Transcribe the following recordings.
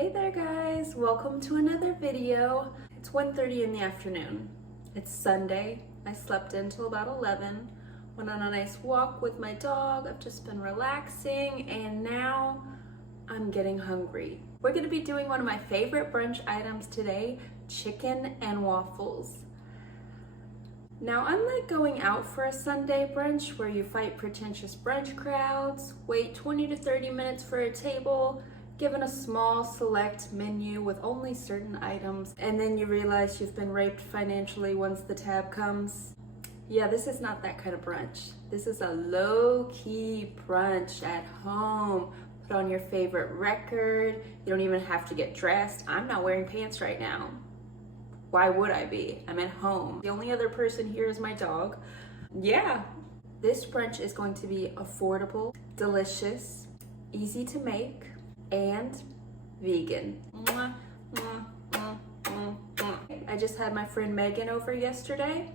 Hey there guys, welcome to another video. It's 1:30 in the afternoon. It's Sunday. I slept until about 11, went on a nice walk with my dog. I've just been relaxing and now I'm getting hungry. We're gonna be doing one of my favorite brunch items today, chicken and waffles. Now, unlike going out for a Sunday brunch where you fight pretentious brunch crowds, wait 20 to 30 minutes for a table, given a small select menu with only certain items, and then you realize you've been raped financially once the tab comes. Yeah, this is not that kind of brunch. This is a low-key brunch at home. Put on your favorite record. You don't even have to get dressed. I'm not wearing pants right now. Why would I be? I'm at home. The only other person here is my dog. Yeah, this brunch is going to be affordable, delicious, easy to make, and vegan. Mwah, mwah, mwah, mwah, mwah. I just had my friend Megan over yesterday,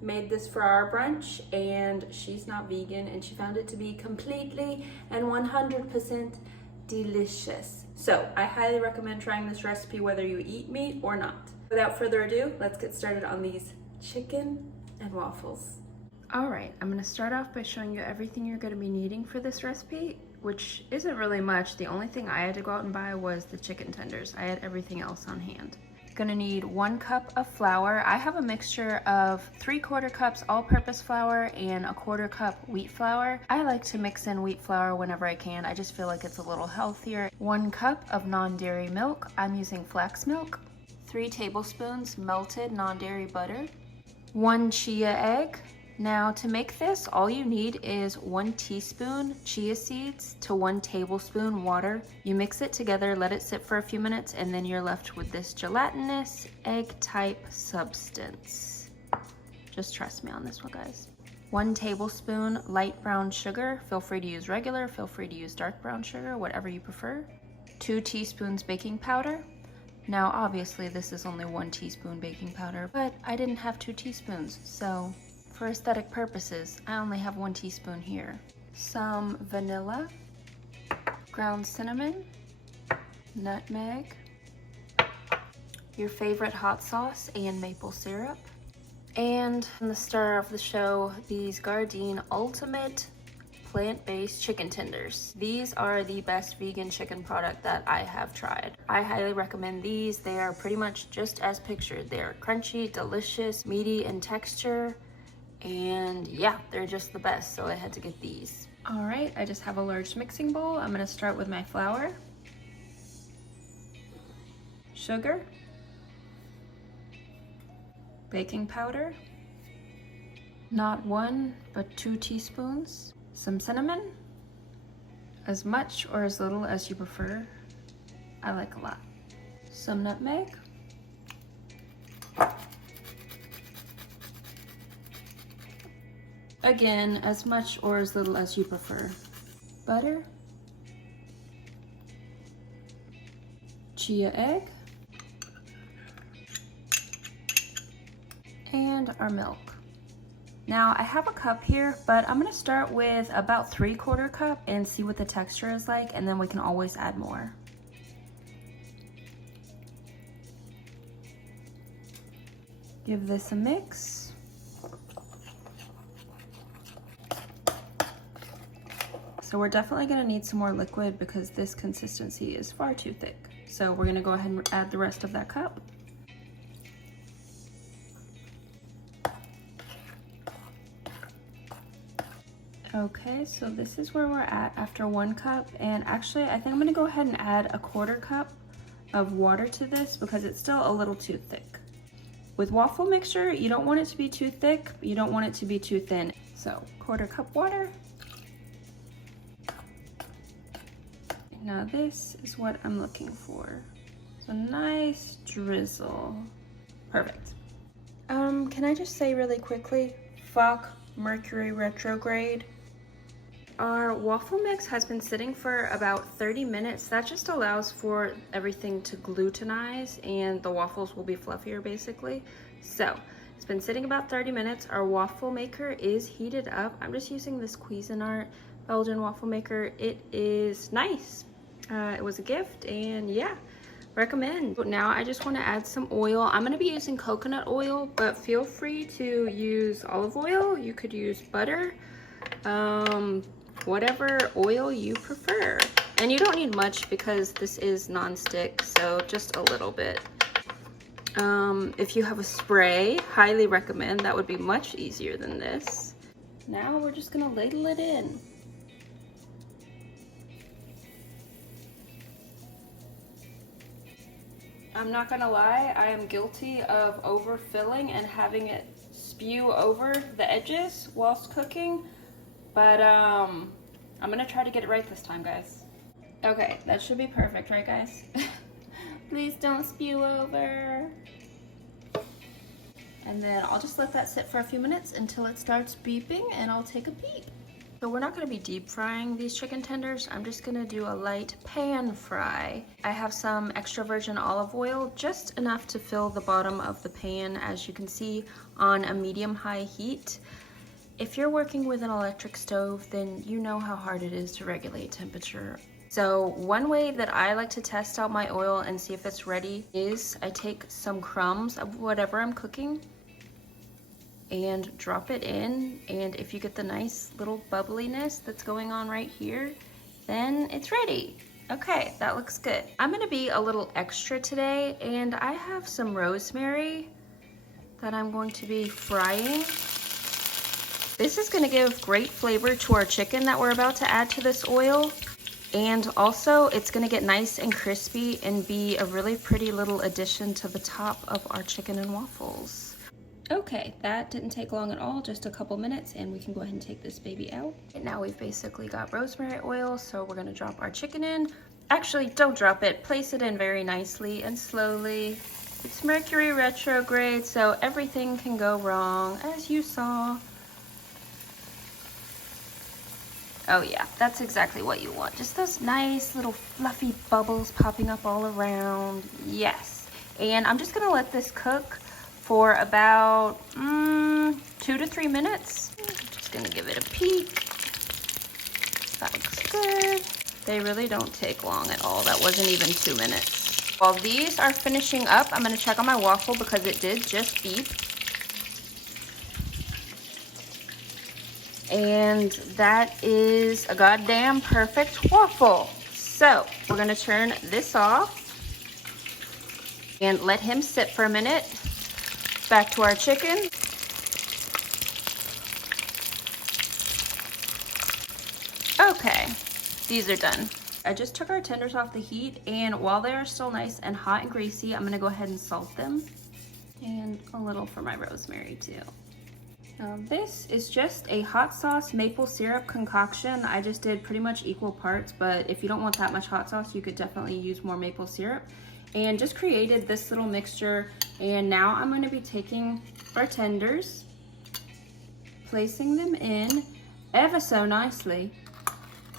made this for our brunch, and she's not vegan, and she found it to be completely and 100% delicious. So I highly recommend trying this recipe whether you eat meat or not. Without further ado, let's get started on these chicken and waffles. All right, I'm gonna start off by showing you everything you're gonna be needing for this recipe, which isn't really much. The only thing I had to go out and buy was the chicken tenders. I had everything else on hand. Gonna need 1 cup of flour. I have a mixture of 3/4 cups all-purpose flour and 1/4 cup wheat flour. I like to mix in wheat flour whenever I can. I just feel like it's a little healthier. 1 cup of non-dairy milk. I'm using flax milk. 3 tablespoons melted non-dairy butter. 1 chia egg. Now to make this, all you need is 1 teaspoon chia seeds to 1 tablespoon water. You mix it together, let it sit for a few minutes, and then you're left with this gelatinous egg-type substance. Just trust me on this one, guys. 1 tablespoon light brown sugar. Feel free to use regular, feel free to use dark brown sugar, whatever you prefer. 2 teaspoons baking powder. Now, obviously, this is only 1 teaspoon baking powder, but I didn't have 2 teaspoons, so for aesthetic purposes, I only have 1 teaspoon here. Some vanilla, ground cinnamon, nutmeg, your favorite hot sauce and maple syrup, and the star of the show, these Gardein Ultimate plant-based chicken tenders. These are the best vegan chicken product that I have tried. I highly recommend these. They are pretty much just as pictured. They're crunchy, delicious, meaty in texture, and yeah, they're just the best, so I had to get these. All right, I just have a large mixing bowl. I'm gonna start with my flour, sugar, baking powder, not 1, but 2 teaspoons, some cinnamon, as much or as little as you prefer. I like a lot. Some nutmeg, again, as much or as little as you prefer. Butter, chia egg, and our milk. Now, I have a cup here, but I'm gonna start with about 3/4 cup and see what the texture is like, and then we can always add more. Give this a mix. So we're definitely gonna need some more liquid because this consistency is far too thick. So we're gonna go ahead and add the rest of that cup. Okay, so this is where we're at after 1 cup. And actually, I think I'm gonna go ahead and add 1/4 cup of water to this because it's still a little too thick. With waffle mixture, you don't want it to be too thick, you don't want it to be too thin. So 1/4 cup water. Now this is what I'm looking for. So nice drizzle. Perfect. Can I just say really quickly, fuck Mercury retrograde. Our waffle mix has been sitting for about 30 minutes. That just allows for everything to glutenise and the waffles will be fluffier basically. So it's been sitting about 30 minutes. Our waffle maker is heated up. I'm just using this Cuisinart Belgian waffle maker. It is nice. It was a gift, and yeah, recommend. But now I just want to add some oil. I'm going to be using coconut oil, but feel free to use olive oil. You could use butter, whatever oil you prefer. And you don't need much because this is non-stick, so just a little bit. If you have a spray, highly recommend. That would be much easier than this. Now we're just gonna ladle it in. I'm not gonna lie, I am guilty of overfilling and having it spew over the edges whilst cooking, but I'm gonna try to get it right this time, guys. Okay, that should be perfect, right guys? Please don't spew over. And then I'll just let that sit for a few minutes until it starts beeping and I'll take a peek. So we're not gonna be deep frying these chicken tenders. I'm just gonna do a light pan fry. I have some extra virgin olive oil, just enough to fill the bottom of the pan, as you can see, on a medium-high heat. If you're working with an electric stove, then you know how hard it is to regulate temperature. So one way that I like to test out my oil and see if it's ready is I take some crumbs of whatever I'm cooking and drop it in, and if you get the nice little bubbliness that's going on right here, then it's ready. Okay, that looks good. I'm gonna be a little extra today, and I have some rosemary that I'm going to be frying. This is gonna give great flavor to our chicken that we're about to add to this oil, and also it's gonna get nice and crispy and be a really pretty little addition to the top of our chicken and waffles. Okay, that didn't take long at all, just a couple minutes, and we can go ahead and take this baby out. And now we've basically got rosemary oil, so we're gonna drop our chicken in. Actually, don't drop it, place it in very nicely and slowly. It's Mercury retrograde, so everything can go wrong, as you saw. Oh yeah, that's exactly what you want. Just those nice little fluffy bubbles popping up all around. Yes, and I'm just gonna let this cook for about 2 to 3 minutes. Just gonna give it a peek. That looks good. They really don't take long at all. That wasn't even 2 minutes. While these are finishing up, I'm gonna check on my waffle because it did just beep. And that is a goddamn perfect waffle. So we're gonna turn this off and let him sit for a minute. Back to our chicken. Okay, these are done. I just took our tenders off the heat, and while they are still nice and hot and greasy, I'm gonna go ahead and salt them. And a little for my rosemary too. This is just a hot sauce maple syrup concoction. I just did pretty much equal parts, but if you don't want that much hot sauce, you could definitely use more maple syrup. And just created this little mixture, and now I'm going to be taking our tenders, placing them in ever so nicely,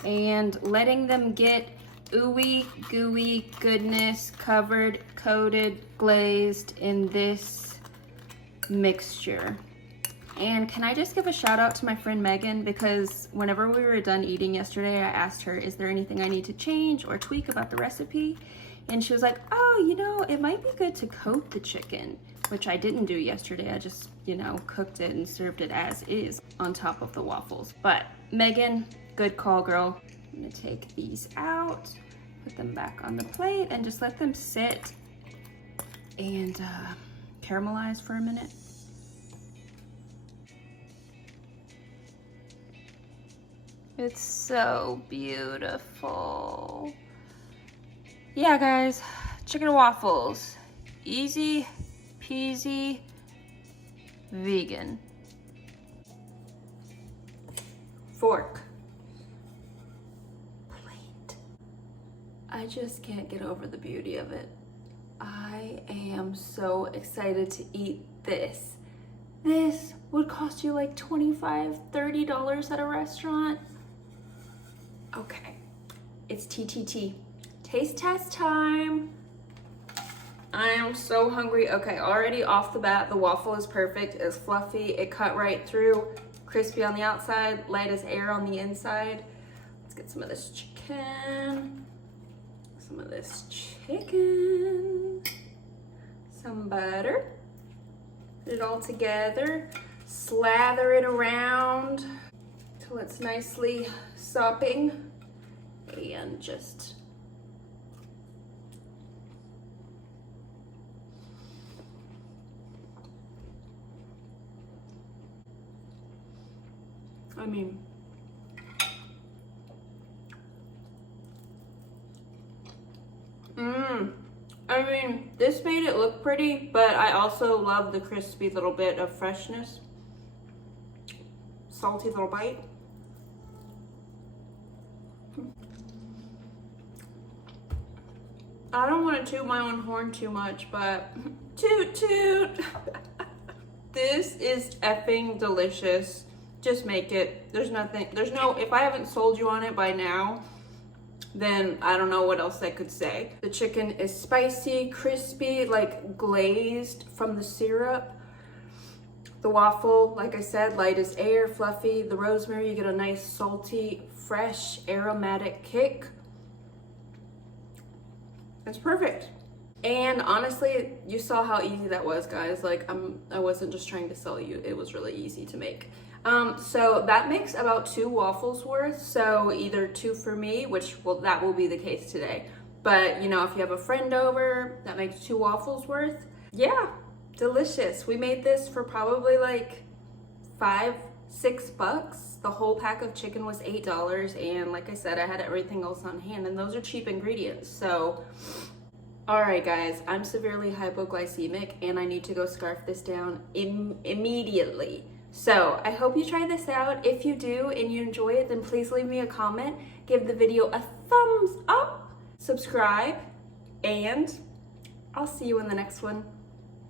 and letting them get ooey gooey goodness, covered, coated, glazed in this mixture. And can I just give a shout out to my friend Megan, because whenever we were done eating yesterday, I asked her, is there anything I need to change or tweak about the recipe? And she was like, oh, you know, it might be good to coat the chicken, which I didn't do yesterday. I just, you know, cooked it and served it as is on top of the waffles. But Megan, good call, girl. I'm gonna take these out, put them back on the plate, and just let them sit and caramelize for a minute. It's so beautiful. Yeah, guys, chicken and waffles. Easy peasy vegan. Fork. Plate. I just can't get over the beauty of it. I am so excited to eat this. This would cost you like $25, $30 at a restaurant. Okay, it's TTT. Taste test time. I am so hungry. Okay, already off the bat, the waffle is perfect. It's fluffy, it cut right through, crispy on the outside, light as air on the inside. Let's get some of this chicken. Some of this chicken. some butter. Put it all together. Slather it around till it's nicely sopping. And just this made it look pretty, but I also love the crispy little bit of freshness. Salty little bite. I don't want to toot my own horn too much, but toot toot. This is effing delicious. Just make it. If I haven't sold you on it by now, then I don't know what else I could say. The chicken is spicy, crispy, like glazed from the syrup. The waffle, like I said, light as air, fluffy. The rosemary, you get a nice salty, fresh, aromatic kick. It's perfect. And honestly, you saw how easy that was, guys. Like, I wasn't just trying to sell you. It was really easy to make. So that makes about 2 waffles worth. So either 2 for me, that will be the case today. But, you know, if you have a friend over, that makes 2 waffles worth. Yeah, delicious. We made this for probably like $5-6. The whole pack of chicken was $8. And like I said, I had everything else on hand, and those are cheap ingredients. So, all right, guys, I'm severely hypoglycemic and I need to go scarf this down immediately. So I hope you try this out. If you do and you enjoy it, then please leave me a comment, give the video a thumbs up, subscribe, and I'll see you in the next one.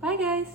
Bye, guys.